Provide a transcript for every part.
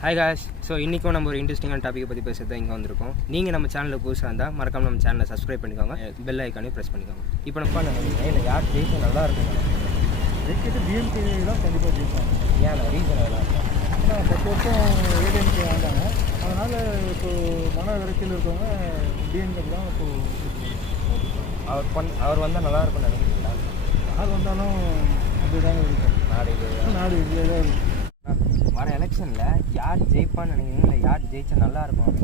Hi guys. So இன்றைக்கும் நம்ம ஒரு இன்ட்ரெஸ்டிங்கான டாப்பிக்கை பற்றி பேசுறது தான் இங்கே வந்திருக்கோம். நீங்கள் நம்ம சேனலில் புதுசாக இருந்தால் மறக்காம நம்ம சேனலை சப்ஸ்கிரைப் பண்ணிக்கோங்க, பெல் ஐக்கானையும் ப்ரெஸ் பண்ணிக்கோங்க. இப்போ நம்ம நினைக்கிறேன் இல்லை யார் ஜெயிச்சு நல்லா இருக்கும் ஜெயிக்கிறது டிஎம்கே தான் கண்டிப்பாக ஜெயிப்பாங்க. ஏன் ரீசன் எல்லாம் ஏன்னா 10 வருஷம் ஏடிஎம்கே வந்தாங்க. அதனால் இப்போது மன விரக்கில் இருக்கவங்க டிஎம்கே தான் இப்போது அவர் வந்தால் நல்லா இருக்கும்னு நினைக்கிறீங்களா? யார் வந்தாலும் அப்படிதாங்க இருக்கும். நாடு இப்படியே தான் இருக்கும். வர எலெக்ஷனில் யார் ஜெயிப்பான்னு நினைக்கிறீங்க இல்லை யார் ஜெயிச்சா நல்லா இருக்கும்?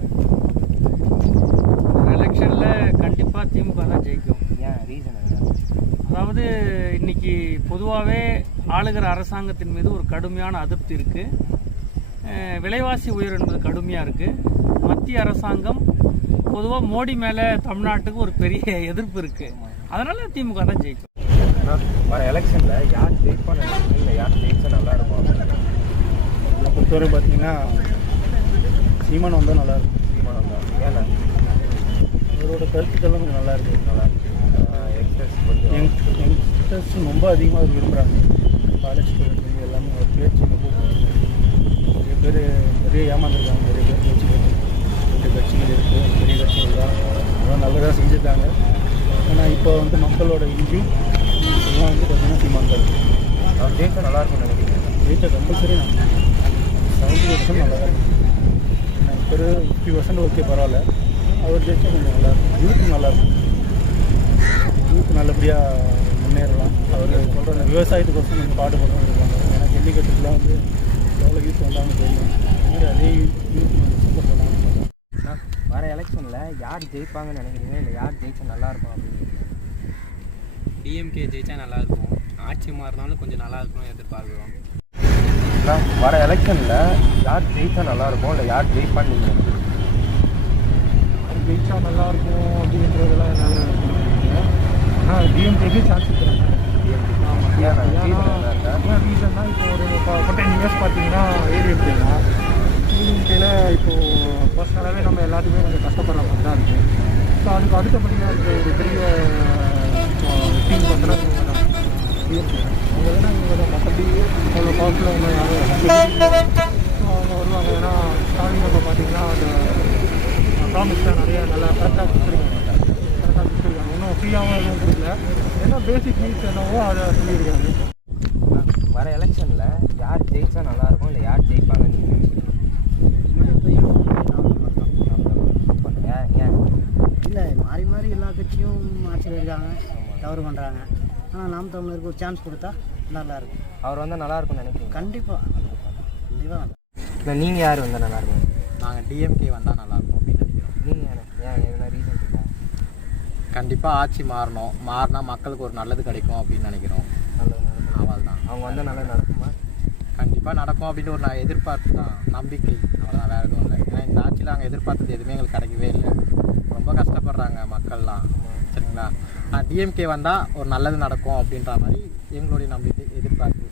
எலெக்ஷனில் கண்டிப்பாக திமுக தான் ஜெயிக்கும். ஏன் ரீசன்? அதாவது இன்னைக்கு பொதுவாகவே ஆளுகிற அரசாங்கத்தின் மீது ஒரு கடுமையான அதிருப்தி இருக்குது. விலைவாசி உயர்வு என்பது கடுமையாக இருக்குது. மத்திய அரசாங்கம் பொதுவாக மோடி மேலே தமிழ்நாட்டுக்கு ஒரு பெரிய எதிர்ப்பு இருக்குது. அதனால் திமுக தான் ஜெயிக்கும். வர எலெக்ஷனில் யார் ஜெயிப்பான்னு நினைக்கிறீங்க இல்லை யார் ஜெயிச்சா நல்லா இருக்கும்? பொறுத்தவரை பார்த்தீங்கன்னா சீமான் வந்தால் நல்லாயிருக்கும். சீமான் வந்தால் ஏன்னா அவரோட கருத்துக்கள்லாம் கொஞ்சம் நல்லா இருக்குது. நல்லா யங்ஸ்டர்ஸ் ரொம்ப அதிகமாக அவர் விரும்புகிறாங்க. காலேஜ் ஸ்டூடெண்ட் எல்லாமே ஒரு பேச்சு நிறைய பேர் நிறைய ஏமாந்துருக்காங்க. நிறைய பேர் பேச்சு ரெண்டு கட்சிகள் இருக்குது, பெரிய கட்சிகள் தான் அதெல்லாம் நல்லதாக செஞ்சுருக்காங்க. ஆனால் இப்போ வந்து மக்களோட இன்ஜியும் எல்லாம் வந்து பார்த்தீங்கன்னா சீமான் தான் இருக்குது. அவர் ஜெயிச்சா நல்லாயிருக்கும்னு நினைக்கிறேன். ஜெயிச்சா கம்பல்சரி நான் 70% நல்லா தான் இருக்குது. நான் இப்போ 50% ஓகே பரவாயில்ல. அவர் ஜெயிச்சா கொஞ்சம் நல்லாயிருக்கும். யூத்துக்கு நல்லாயிருக்கும். யூத் நல்லபடியாக முன்னேறலாம். அவர் சொல்கிற அந்த விவசாயத்துக்கோசம் கொஞ்சம் பாடுபடணும் இருக்காங்க. ஏன்னா ஜல்லிக்கட்டுக்குலாம் வந்து எவ்வளோ யூத் வந்தாங்க தெரியும். அது மாதிரி அதே யூத் சப்போர்ட் பண்ணாங்க. வர எலெக்ஷனில் யார் ஜெயிப்பாங்கன்னு நினைக்கிறீங்க இல்லை யார் ஜெயிச்சா நல்லாயிருக்கும் அப்படின்னு? டிஎம்கே ஜெயிச்சா நல்லாயிருக்கும். ஆட்சி மாறினாலும் கொஞ்சம் நல்லா இருக்கணும்னு எதிர்பார்க்குறோம். வர எலெக்ஷனில் யார் ஜெயிச்சா நல்லாயிருக்கும் இல்லை யார் ஜெயிப்பான்னு நீங்கள் நினைக்கிறீங்க? ஜெயிச்சா நல்லாயிருக்கும் அப்படின்றதெல்லாம் என்னால் ஆனால் டிஎம்கேக்கு சான்ஸ் இருக்கிறாங்க. ஏன் ரீசன்னா இப்போ ஒரு 10 இயர்ஸ் பார்த்தீங்கன்னா ஏடிஎம்கேல இப்போது பர்சனலாகவே நம்ம எல்லாத்துக்குமே கொஞ்சம் கஷ்டப்படுற மாதிரி தான் இருக்குது. ஸோ அதுக்கு அடுத்தபடியாக இருக்க ஒரு பெரிய டீம் பார்த்தோன்னா டிஎம்கே அவங்க தானே இவங்க மற்றபடி அவ்வளோ பவர்ஃபுல்லாக அவங்க யாரும் அவங்க வருவாங்க. ஏன்னா ஸ்டாலின் நம்ம பார்த்தீங்கன்னா அந்த ப்ராமிஸ்லாம் நிறைய நல்லா கரெக்டாக கொடுத்துருக்காங்க. இன்னும் ஃப்ரீயாகவும் எதுவும் கொடுக்கல. ஏன்னா பேசிக் நீட்ஸ் என்னவோ அதை சொல்லியிருக்காங்க. வர எலெக்ஷனில் யார் ஜெயிச்சா நல்லாயிருக்கும் இல்லை யார் ஜெயிப்பாங்கன்னு நீங்கள் நினைக்கிறீங்க? ஏன் இல்லை மாறி மாறி எல்லா கட்சியும் ஆட்சியில் இருக்காங்க, தவறு பண்ணுறாங்க. ஆனால் நாம் தமிழருக்கு ஒரு சான்ஸ் கொடுத்தா நல்லாயிருக்கும். அவர் வந்தால் நல்லாயிருக்கும்னு நினைக்கிறீங்க? கண்டிப்பாக கண்டிப்பாக. இல்லை நீங்கள் யார் வந்தால் நல்லாயிருக்கும்? நாங்கள் டிஎம்கே வந்தால் நல்லாயிருக்கும் அப்படின்னு நினைக்கிறோம். நீங்கள் ஏன் எதனா ரீசன் இருக்கா? கண்டிப்பாக ஆட்சி மாறினா மக்களுக்கு ஒரு நல்லது கிடைக்கும் அப்படின்னு நினைக்கிறோம். நல்லது அவள் தான் அவங்க வந்தால் நல்லா நடக்குமா? கண்டிப்பாக நடக்கும் அப்படின்னு ஒரு எதிர்பார்ப்பு தான், நம்பிக்கை. அவ்வளோதான், வேறு எதுவும் இல்லை. ஏன்னா இந்த ஆட்சியில் நாங்கள் எதிர்பார்த்தது எதுவுமே எங்களுக்கு கிடைக்கவே இல்லை. ரொம்ப கஷ்டப்படுறாங்க மக்கள்லாம். சரிங்களா? டிஎம்கே வந்தால் ஒரு நல்லது நடக்கும் அப்படின்ற மாதிரி எங்களுடைய நம்பிக்கை, எதிர்பார்ப்பு.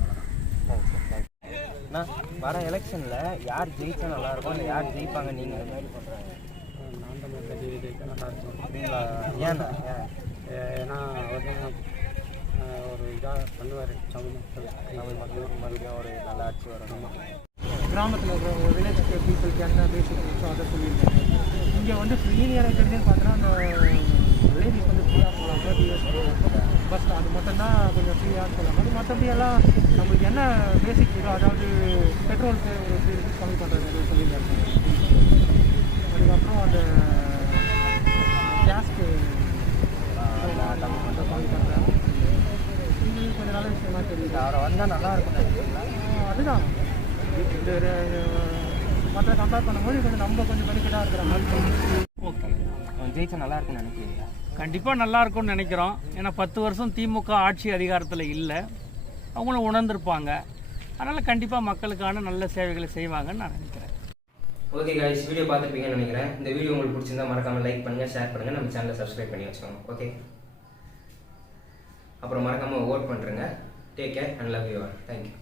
அவ்வளோதான். வர எலெக்ஷனில் யார் ஜெயிச்சா நல்லாயிருக்கும் இல்லை யார் ஜெயிப்பாங்க நீங்கள் இந்த மாதிரி பண்ணுறாங்க? நான் தமிழ் கட்சி ஜெயிச்சா நல்லாயிருக்கும் அப்படிங்களா? ஏன்னா ஏன்னா அவர் ஒரு இதாக பண்ணுவார். தமிழ் மக்கள் மறுபடியும் ஒரு நல்ல ஆட்சி வரணும். கிராமத்தில் இருக்கிற வில்லேஜ் பீப்புளுக்கு என்ன பேசிக் நீட்ஸோ அதை சொல்லியிருக்காங்க. இங்கே வந்து ஃப்ரீன்னு எனக்கு தெரிஞ்சுன்னு பார்த்தோன்னா அந்த லேடிஸ் வந்து ஃப்ரீயாக போகலாம். 30 இயர்ஸ் பஸ் அது மட்டும்தான் கொஞ்சம் ஃப்ரீயாக சொல்லலாம். அது மற்றபடி எல்லாம் நம்மளுக்கு என்ன பேசிக் இருக்கோ, அதாவது பெட்ரோலுக்கு ஒரு 3 rupees கம்மி பண்ணுறது சொல்லியிருக்காங்க. அதுக்கப்புறம் அந்த கேஸ்க்கு கம்மி பண்ணுறாங்க. இது கொஞ்சம் நல்ல விஷயமா தெரியுது. அவரை வந்தால் நல்லா இருக்கும்னு நினைக்கிறீங்களா? அதுதான் இந்த மற்ற கம்பேர் பண்ணும்போது கொஞ்சம் நம்ம கொஞ்சம் பெனிஃபிட்டாக இருக்கிற மாதிரி. ஓகே, அவன் ஜெயிச்சா நல்லா இருக்கும்னு நினைக்கிறீங்களா? கண்டிப்பாக நல்லா இருக்கும்னு நினைக்கிறோம். ஏன்னா 10 வருஷம் திமுக ஆட்சி அதிகாரத்தில் இல்லை, அவங்களும் உணர்ந்திருப்பாங்க. அதனால் கண்டிப்பாக மக்களுக்கான நல்ல சேவைகளை செய்வாங்கன்னு நான் நினைக்கிறேன். ஓகே காய்ஸ், வீடியோ பார்த்துருப்பீங்கன்னு நினைக்கிறேன். இந்த வீடியோ உங்களுக்கு பிடிச்சிருந்தா மறக்காமல் லைக் பண்ணுங்கள், ஷேர் பண்ணுங்கள், நம்ம சேனலை சப்ஸ்கிரைப் பண்ணி வச்சுக்கோங்க. ஓகே, அப்புறம் மறக்காமல் ஓட் பண்ணுறேங்க. Take care and love you all. Thank you.